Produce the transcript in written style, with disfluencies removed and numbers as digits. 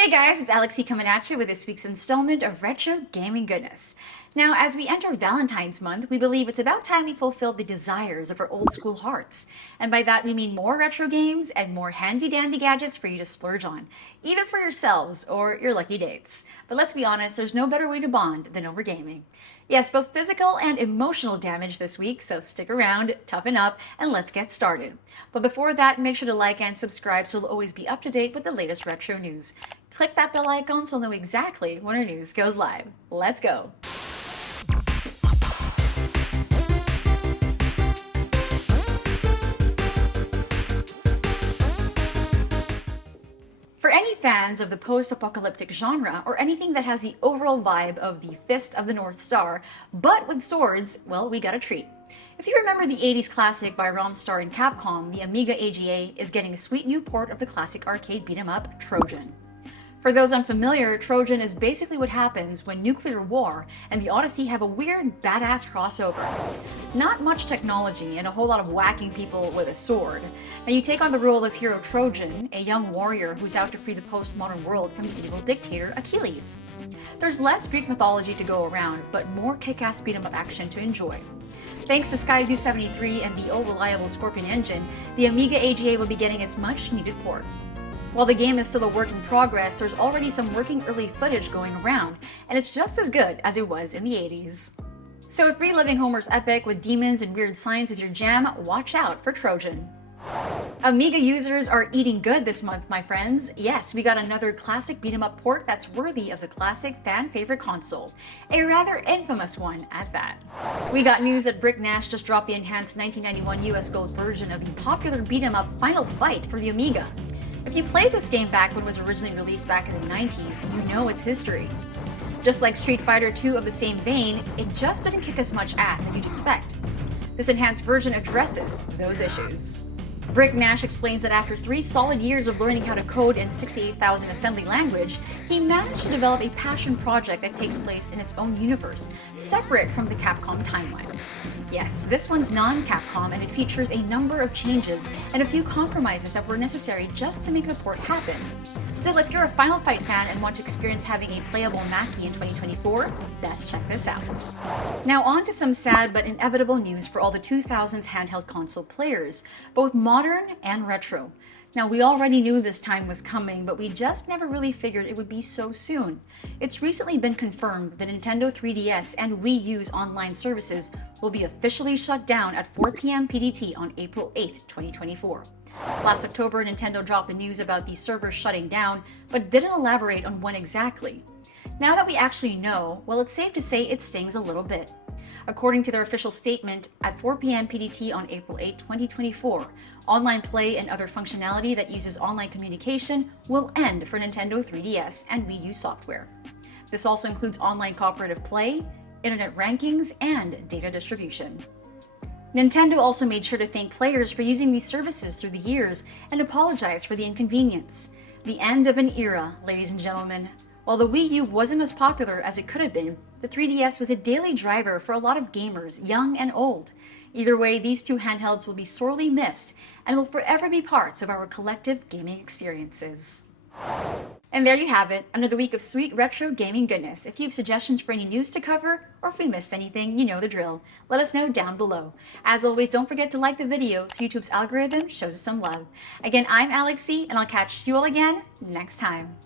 Hey guys, it's Alexi coming at you with this week's installment of Retro Gaming Goodness. Now, as we enter Valentine's month, we believe it's about time we fulfill the desires of our old school hearts. And by that we mean more retro games and more handy-dandy gadgets for you to splurge on, either for yourselves or your lucky dates. But let's be honest, there's no better way to bond than over gaming. Yes, both physical and emotional damage this week, so stick around, toughen up, and let's get started. But before that, make sure to like and subscribe so you'll always be up to date with the latest retro news. Click that bell icon so you'll know exactly when our news goes live. Let's go! For any fans of the post-apocalyptic genre, or anything that has the overall vibe of the Fist of the North Star, but with swords, well, we got a treat. If you remember the 80s classic by Romstar and Capcom, the Amiga AGA is getting a sweet new port of the classic arcade beat-em-up, Trojan. For those unfamiliar, Trojan is basically what happens when nuclear war and the Odyssey have a weird, badass crossover. Not much technology and a whole lot of whacking people with a sword. Now you take on the role of hero Trojan, a young warrior who's out to free the postmodern world from the evil dictator Achilles. There's less Greek mythology to go around, but more kick-ass beat-em-up action to enjoy. Thanks to Skyzoo 73 and the all-reliable Scorpion engine, the Amiga AGA will be getting its much-needed port. While the game is still a work in progress, there's already some working early footage going around, and it's just as good as it was in the 80s. So if reliving Homer's epic with demons and weird science is your jam, watch out for Trojan. Amiga users are eating good this month, my friends. Yes, we got another classic beat-em-up port that's worthy of the classic fan-favorite console. A rather infamous one at that. We got news that Brick Nask just dropped the enhanced 1991 US Gold version of the popular beat-em-up Final Fight for the Amiga. If you played this game back when it was originally released back in the 90s, you know its history. Just like Street Fighter II of the same vein, it just didn't kick as much ass as you'd expect. This enhanced version addresses those issues. Brick Nask explains that after 3 solid years of learning how to code in 68,000 assembly language, he managed to develop a passion project that takes place in its own universe, separate from the Capcom timeline. Yes, this one's non-Capcom and it features a number of changes and a few compromises that were necessary just to make the port happen. Still, if you're a Final Fight fan and want to experience having a playable Mackie in 2024, best check this out. Now on to some sad but inevitable news for all the 2000s handheld console players, both modern and retro. Now, we already knew this time was coming, but we just never really figured it would be so soon. It's recently been confirmed that Nintendo 3DS and Wii U's online services will be officially shut down at 4 p.m. PDT on April 8, 2024. Last October, Nintendo dropped the news about these servers shutting down, but didn't elaborate on when exactly. Now that we actually know, well, it's safe to say it stings a little bit. According to their official statement, at 4 p.m. PDT on April 8, 2024, online play and other functionality that uses online communication will end for Nintendo 3DS and Wii U software. This also includes online cooperative play, internet rankings, and data distribution. Nintendo also made sure to thank players for using these services through the years and apologize for the inconvenience. The end of an era, ladies and gentlemen. While the Wii U wasn't as popular as it could have been, the 3DS was a daily driver for a lot of gamers, young and old. Either way, these two handhelds will be sorely missed and will forever be parts of our collective gaming experiences. And there you have it, another week of sweet retro gaming goodness. If you have suggestions for any news to cover, or if we missed anything, you know the drill. Let us know down below. As always, don't forget to like the video so YouTube's algorithm shows us some love. Again, I'm Alexi, and I'll catch you all again next time.